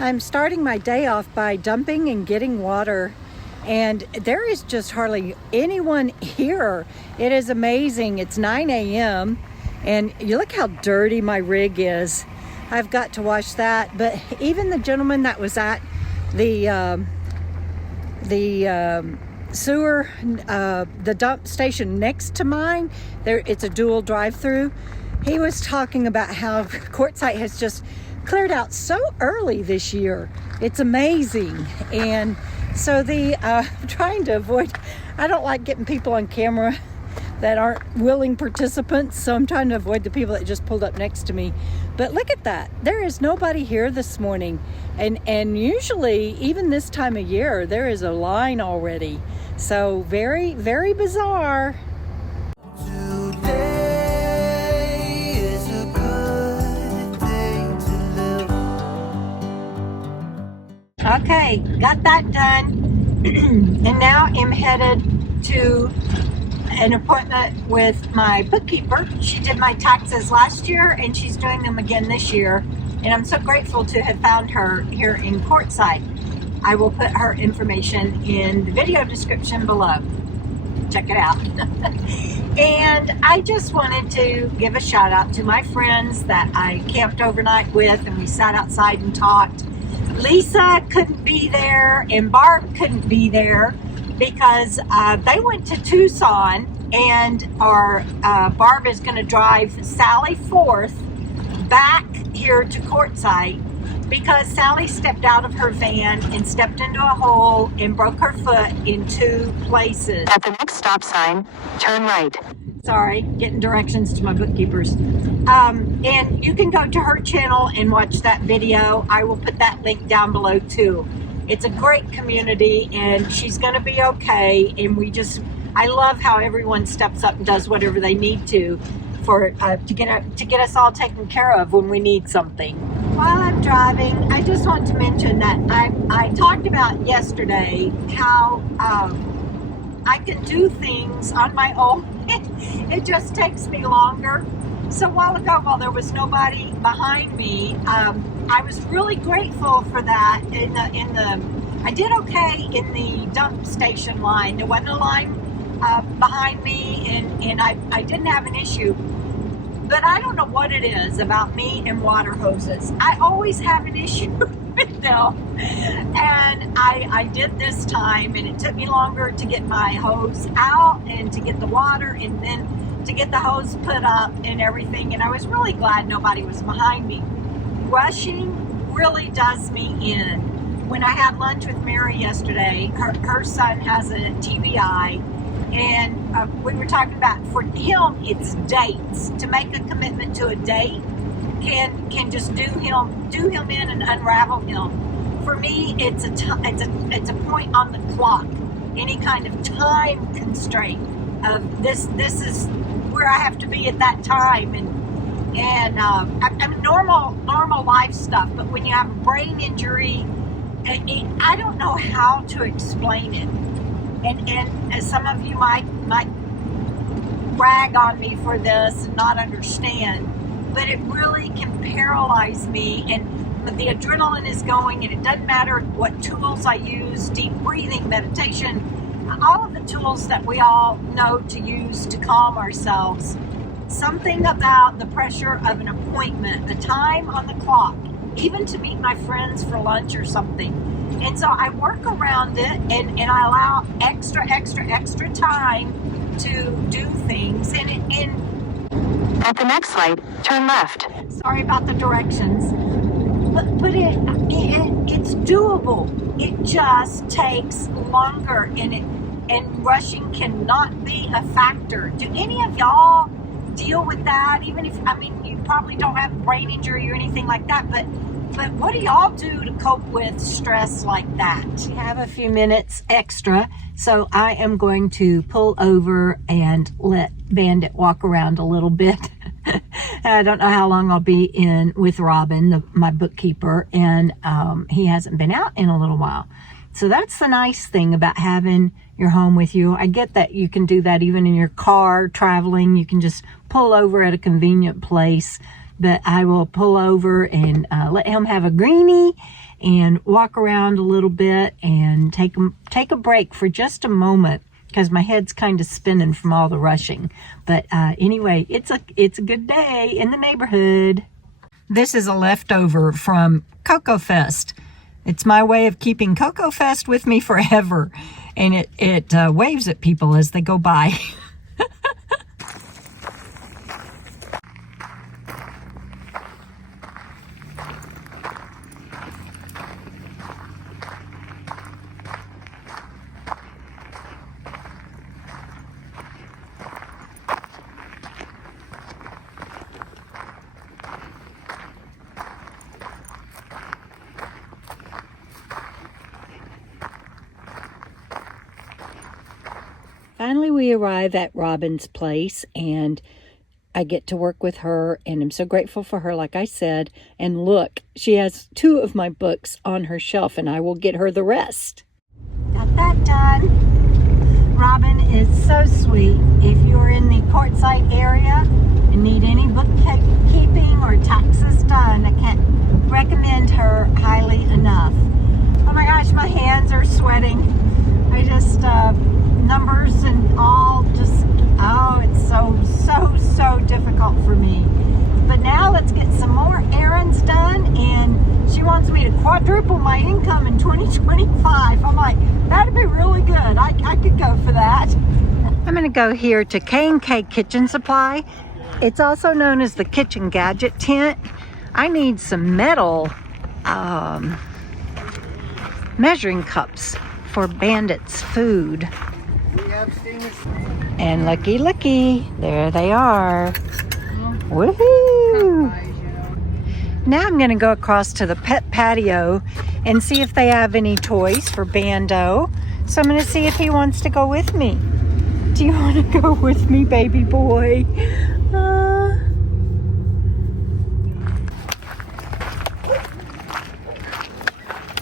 I'm starting my day off by dumping and getting water, and there is just hardly anyone here. It is amazing. It's 9 a.m. and you look how dirty my rig is. I've got to wash that, but even the gentleman that was at the sewer, the dump station next to mine, it's a dual drive-through. He was talking about how Quartzsite has just cleared out so early this year. It's amazing. And so I'm trying to avoid, I don't like getting people on camera that aren't willing participants, so I'm trying to avoid the people that just pulled up next to me. But look at that, there is nobody here this morning, and usually even this time of year there is a line already. So very, very bizarre. Okay, got that done. And now I'm headed to an appointment with my bookkeeper. She did my taxes last year and she's doing them again this year. And I'm so grateful to have found her here in Quartzsite. I will put her information in the video description below. Check it out. And I just wanted to give a shout out to my friends that I camped overnight with, and we sat outside and talked. Lisa couldn't be there and Barb couldn't be there because they went to Tucson, and Barb is going to drive Sally forth back here to Quartzsite because Sally stepped out of her van and stepped into a hole and broke her foot in 2 places. At the next stop sign, turn right. Sorry, getting directions to my bookkeepers. And you can go to her channel and watch that video. I will put that link down below too. It's a great community and she's gonna be okay. And I love how everyone steps up and does whatever they need to get us all taken care of when we need something. While I'm driving, I just want to mention that I talked about yesterday how I can do things on my own. It just takes me longer. So a while ago, while there was nobody behind me, I was really grateful for that. I did okay in the dump station line. There wasn't a line behind me, and I didn't have an issue. But I don't know what it is about me and water hoses. I always have an issue with them. And I did this time, and it took me longer to get my hose out and to get the water and then to get the hose put up and everything. And I was really glad nobody was behind me. Rushing really does me in. When I had lunch with Mary yesterday, her son has a TBI. And we were talking about, for him, it's dates. To make a commitment to a date can just do him in and unravel him. For me, it's a point on the clock. Any kind of time constraint of this is where I have to be at that time, and I'm normal life stuff. But when you have a brain injury, I don't know how to explain it. And as some of you might brag on me for this and not understand, but it really can paralyze me, and the adrenaline is going, and it doesn't matter what tools I use, deep breathing, meditation, all of the tools that we all know to use to calm ourselves. Something about the pressure of an appointment, the time on the clock, even to meet my friends for lunch or something. And so I work around it, and I allow extra time to do things. And at the next light, turn left. Sorry about the directions, but it's doable. It just takes longer, and rushing cannot be a factor. Do any of y'all deal with that? Even if, you probably don't have a brain injury or anything like that, but what do y'all do to cope with stress like that? We have a few minutes extra, so I am going to pull over and let Bandit walk around a little bit. I don't know how long I'll be in with Robin, my bookkeeper, and he hasn't been out in a little while. So that's the nice thing about having your home with you. I get that you can do that even in your car traveling. You can just pull over at a convenient place. But I will pull over and let him have a greenie, and walk around a little bit and take a break for just a moment, because my head's kind of spinning from all the rushing. But anyway, it's a good day in the neighborhood. This is a leftover from Cocoa Fest. It's my way of keeping Cocoa Fest with me forever, and it waves at people as they go by. Finally, we arrive at Robin's place, and I get to work with her, and I'm so grateful for her, like I said. And look, she has 2 of my books on her shelf, and I will get her the rest. Got that done. Robin is so sweet. If you're in the Quartzsite area and need any bookkeeping or taxes done, I can't recommend her highly enough. Oh my gosh, my hands are sweating. I just, numbers and all, just, oh, it's so difficult for me. But now let's get some more errands done, and she wants me to quadruple my income in 2025. I'm like, that'd be really good. I could go for that. I'm gonna go here to K&K Kitchen Supply. It's also known as the Kitchen Gadget Tent. I need some metal measuring cups for Bandit's food. And looky, there they are. Woohoo! Now I'm going to go across to the pet patio and see if they have any toys for Bando. So I'm going to see if he wants to go with me. Do you want to go with me, baby boy?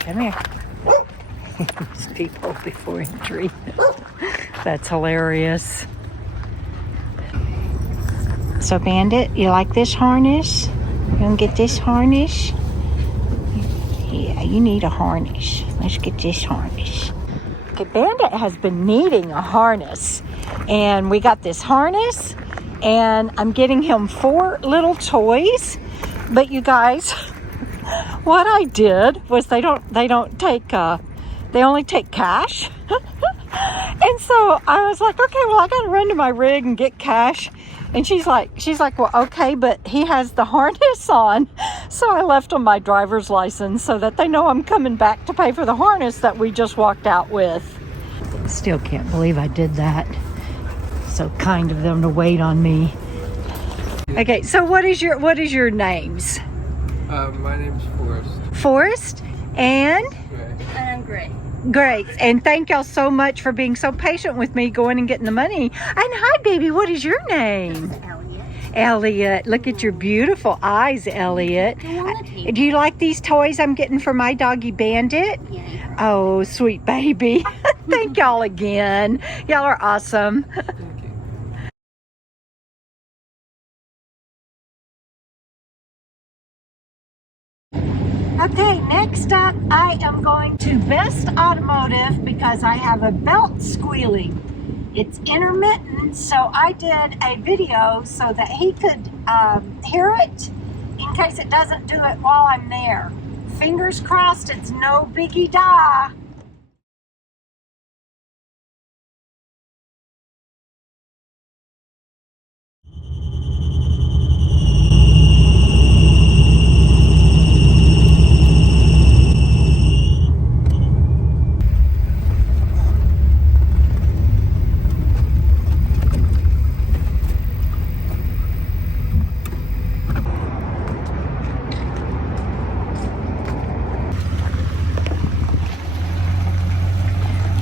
Come here. These people before entry. That's hilarious. So Bandit, you like this harness? You gonna get this harness? Yeah, you need a harness. Let's get this harness. Okay, Bandit has been needing a harness, and we got this harness, and I'm getting him 4 little toys. But you guys, what I did was they only take cash. And so I was like, okay, well, I gotta run to my rig and get cash. And she's like, well, okay, but he has the harness on. So I left him my driver's license so that they know I'm coming back to pay for the harness that we just walked out with. Still can't believe I did that. So kind of them to wait on me. Okay, so what is your names? My name's Forrest. Forrest and? I'm Gray. Great, and thank y'all so much for being so patient with me going and getting the money. And hi, baby, what is your name? Elliot. Elliot, look at your beautiful eyes, Elliot. Do you like these toys I'm getting for my doggy Bandit? Yeah. Oh, sweet baby. Thank y'all again. Y'all are awesome. Thank you. Okay, next up, I am going to Best Automotive because I have a belt squealing. It's intermittent, so I did a video so that he could hear it in case it doesn't do it while I'm there. Fingers crossed, it's no biggie da.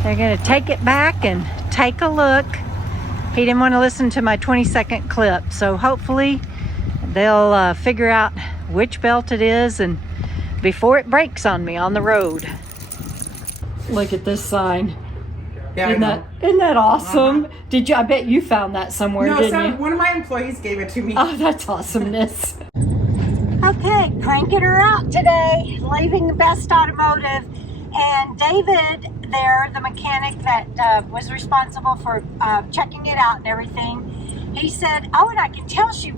They're going to take it back and take a look. He didn't want to listen to my 20-second clip, so hopefully they'll figure out which belt it is and before it breaks on me on the road. Look at this sign. Yeah, Isn't that awesome? Did you? I bet you found that somewhere, didn't you? One of my employees gave it to me. Oh, that's awesomeness. Okay, cranking her out today, leaving the Best Automotive. And David there, the mechanic that was responsible for checking it out and everything, he said, oh, and I can tell she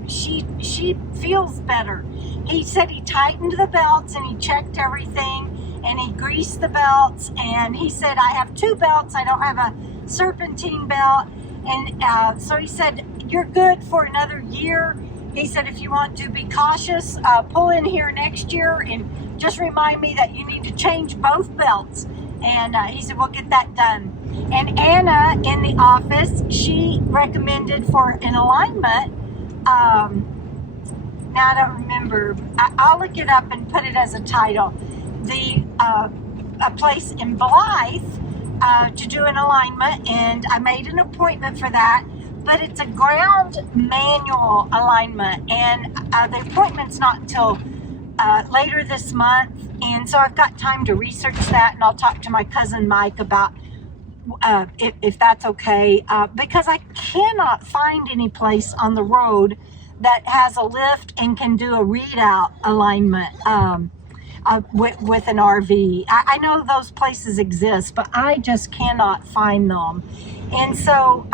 feels better. He said he tightened the belts and he checked everything and he greased the belts. And he said, I have 2 belts. I don't have a serpentine belt. And so he said, you're good for another year. He said, if you want to be cautious, pull in here next year and just remind me that you need to change both belts. And he said, we'll get that done. And Anna in the office, she recommended for an alignment. Now I don't remember. I'll look it up and put it as a title. A place in Blythe to do an alignment, and I made an appointment for that. But it's a ground manual alignment, and the appointment's not until later this month. And so I've got time to research that, and I'll talk to my cousin Mike about if that's okay, because I cannot find any place on the road that has a lift and can do a readout alignment with an RV. I know those places exist, but I just cannot find them. And so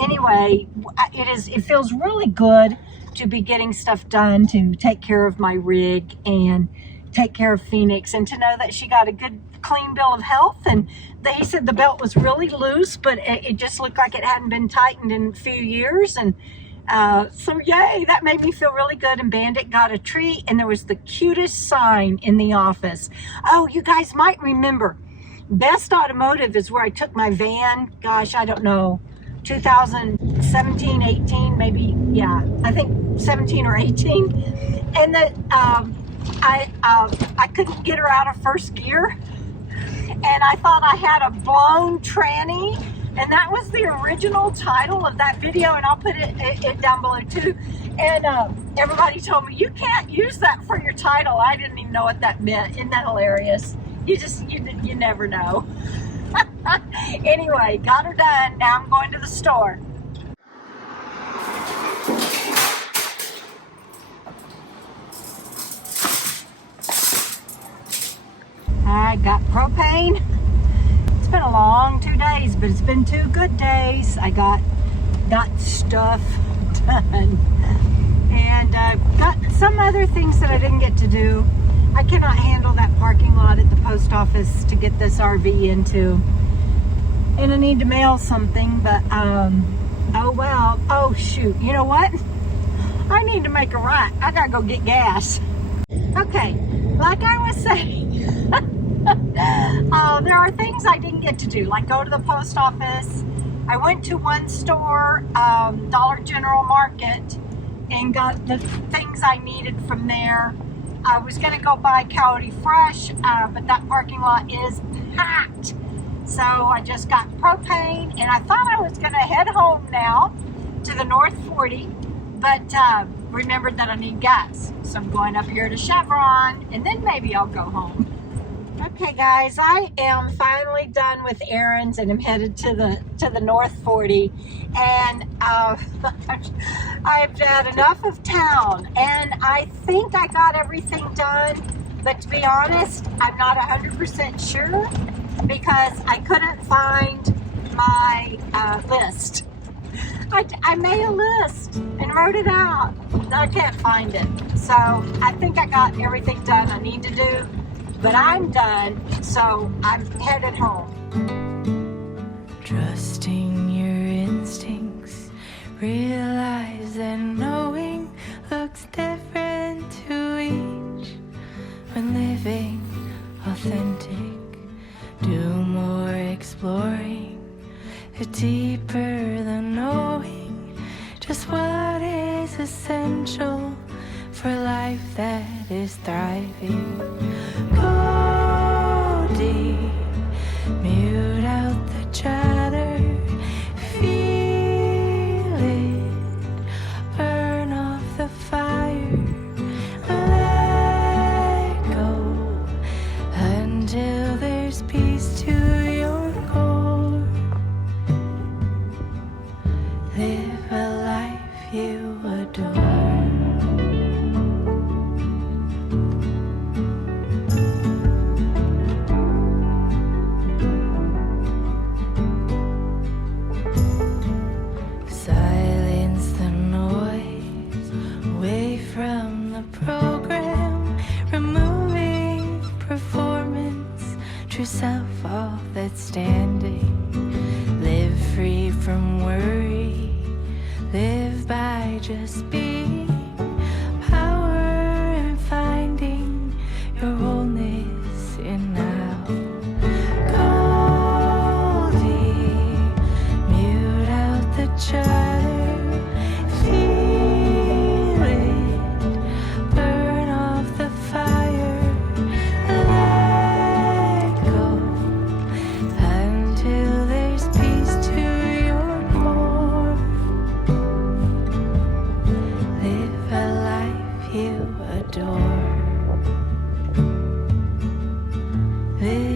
anyway, it feels really good to be getting stuff done, to take care of my rig and take care of Phoenix, and to know that she got a good clean bill of health. And he said the belt was really loose, but it just looked like it hadn't been tightened in a few years. And so yay, that made me feel really good. And Bandit got a treat, and there was the cutest sign in the office. Oh, you guys might remember, Best Automotive is where I took my van, gosh, I don't know, 2017, 18, maybe, yeah, I think 17 or 18. And that I couldn't get her out of first gear, and I thought I had a blown tranny, and that was the original title of that video, and I'll put it down below too. And everybody told me, you can't use that for your title. I didn't even know what that meant. Isn't that hilarious? You never know. Anyway, got her done. Now I'm going to the store. I got propane. It's been a long 2 days, but it's been 2 good days. I got stuff done. And got some other things that I didn't get to do. I cannot handle that parking lot at the post office to get this RV into. And I need to mail something, but oh well. Oh shoot, you know what? I need to make a right. I gotta go get gas. Okay, like I was saying, there are things I didn't get to do, like go to the post office. I went to one store, Dollar General Market, and got the things I needed from there. I was going to go buy Coyote Fresh, but that parking lot is packed. So I just got propane, and I thought I was going to head home now to the North 40, but remembered that I need gas. So I'm going up here to Chevron, and then maybe I'll go home. Okay guys, I am finally done with errands, and I'm headed to the North 40, and I've had enough of town, and I think I got everything done, but to be honest, I'm not 100% sure because I couldn't find my list. I made a list and wrote it out. I can't find it, so I think I got everything done I need to do. But I'm done, so I'm headed home. Trusting your instincts, realize that knowing looks different to each. When living authentic, do more exploring, deeper than knowing just what is essential for life that is thriving. Go deep, mute out the chatter, feel it, burn off the fire, let go until there's peace to your core. Live a life you adore. true self, all that's standing. Live free from worry. Live by just being. Power in finding your wholeness in now. Goldie, mute out the chatter. Feel it, burn off the fire. Let go until there's peace to your core. Live a life you adore. Live